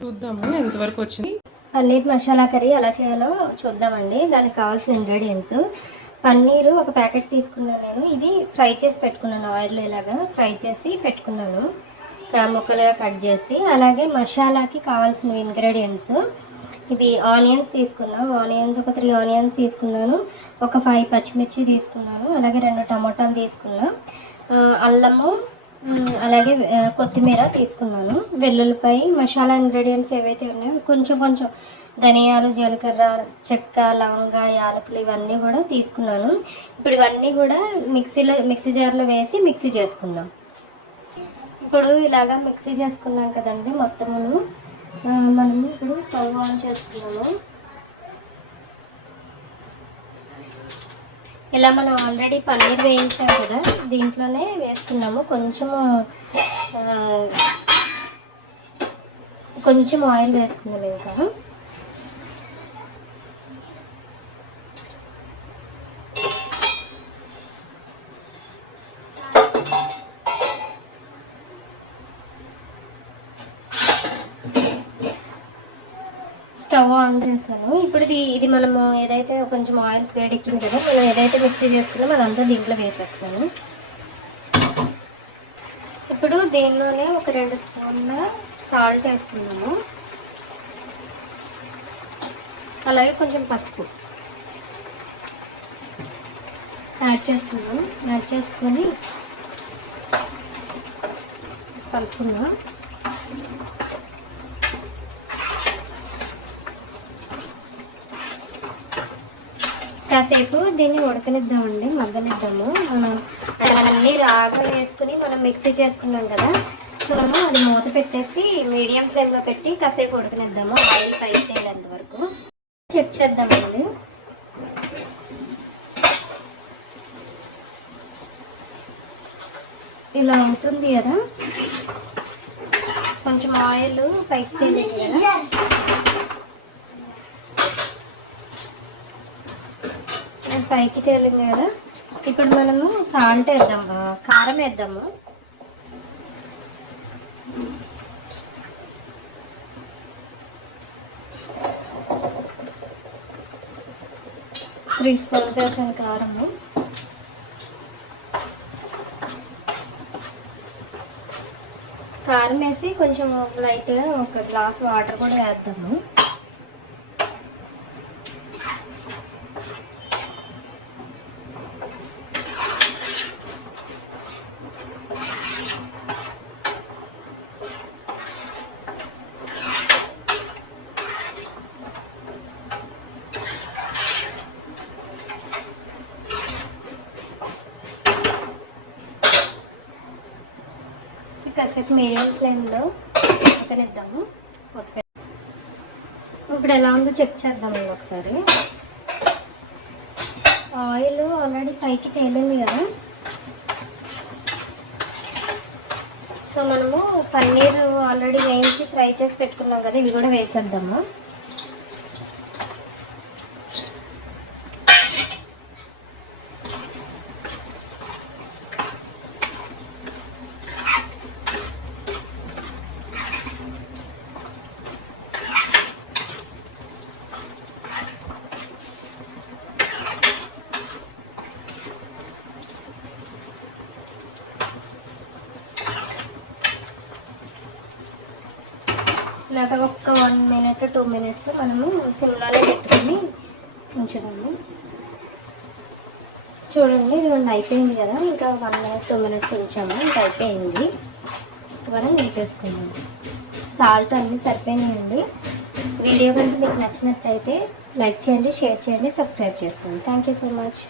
చూద్దాము ఎంతవరకు వచ్చింది. పన్నీర్ మసాలా కర్రీ ఎలా చేయాలో చూద్దామండి. దానికి కావాల్సిన ఇంగ్రీడియంట్స్: పన్నీరు ఒక ప్యాకెట్ తీసుకున్నాను నేను. ఇవి ఫ్రై చేసి పెట్టుకున్నాను, ఆయిల్లో ఇలాగా ఫ్రై చేసి పెట్టుకున్నాను, ముక్కలుగా కట్ చేసి. అలాగే మసాలాకి కావాల్సిన ఇంగ్రీడియంట్స్ ఇవి: ఆనియన్స్ తీసుకున్నాను, ఒక 3 ఆనియన్స్ తీసుకున్నాను, ఒక 5 పచ్చిమిర్చి తీసుకున్నాను, అలాగే 2 టమాటాలు తీసుకున్నాను, అల్లము, అలాగే కొత్తిమీర తీసుకున్నాను, వెల్లుల్లిపాయ. మసాలా ఇంగ్రీడియంట్స్ ఏవైతే ఉన్నాయో కొంచెం ధనియాలు, జీలకర్ర, చెక్క, లవంగ, యాలకులు ఇవన్నీ కూడా తీసుకున్నాను. ఇప్పుడు ఇవన్నీ కూడా మిక్సీ జార్లో వేసి మిక్సీ చేసుకుందాం. ఇప్పుడు ఇలాగా మిక్సీ చేసుకున్నాం కదండి మొత్తమును. మనం ఇప్పుడు స్టవ్ ఆన్ చేసుకున్నాము. ఇలా మనం ఆల్రెడీ పన్నీర్ వేయించాం కదా, దీంట్లోనే వేసుకున్నాము. కొంచెం ఆయిల్ వేసుకున్నాం. ఇంకా స్టవ్ ఆన్ చేశాను. ఇప్పుడు ఇది మనము ఏదైతే కొంచెం ఆయిల్ వేడెక్కింది కదా, మనం ఏదైతే మిక్సీ చేసుకున్నామో అదంతా దీంట్లో వేసేస్తాను. ఇప్పుడు దీనిలోనే ఒక 2 స్పూన్ల సాల్ట్ వేసుకున్నాము, అలాగే కొంచెం పసుపు యాడ్ చేసుకొని కలుపుకుందాం. కాసేపు దీన్ని ఉడకనిద్దామండి, మగ్గనిద్దాము. అన్నీ రాగా వేసుకుని మనం మిక్సీ చేసుకున్నాం కదా, సో మనము అది మూత పెట్టేసి మీడియం ఫ్లేమ్లో పెట్టి కాసేపు ఉడకనిద్దాము, ఆయిల్ పైకి తేలేంత వరకు. చెక్ చేద్దామండి. ఇలా అవుతుంది కదా, కొంచెం ఆయిల్ పైకి తేలేదు కదా, పైకి తేలింది కదా. ఇప్పుడు మనము సాల్ట్ వేద్దాము, కారం వేద్దాము. త్రీ స్పూన్స్ వేసాను కారము. కారం వేసి కొంచెం లైట్గా ఒక గ్లాస్ వాటర్ కూడా వేద్దాము. కాసేపు మీడియం ఫ్లేమ్లో ఉడకనిద్దాము. ఇప్పుడు ఎలా ఉందో చెక్ చేద్దామండి ఒకసారి. ఆయిల్ ఆల్రెడీ పైకి తేలింది కదా, సో మనము పన్నీర్ ఆల్రెడీ వేయించి ఫ్రై చేసి పెట్టుకున్నాం కదా, ఇవి కూడా వేసేద్దాము. ఇలాగ ఒక 1 మినిట్ 2 మినిట్స్ మనము సిమ్లోనే పెట్టుకొని ఉంచుదాము. చూడండి, ఇది అయిపోయింది కదా, ఇంకా 1 మినిట్ 2 మినిట్స్ ఉంచాము, ఇంకా అయిపోయింది. మనం ఉంచేసుకున్నాము. సాల్ట్ అన్నీ సరిపోయినాయండి. వీడియో కనుక మీకు నచ్చినట్టయితే లైక్ చేయండి, షేర్ చేయండి, సబ్స్క్రైబ్ చేసుకోండి. Thank you so much.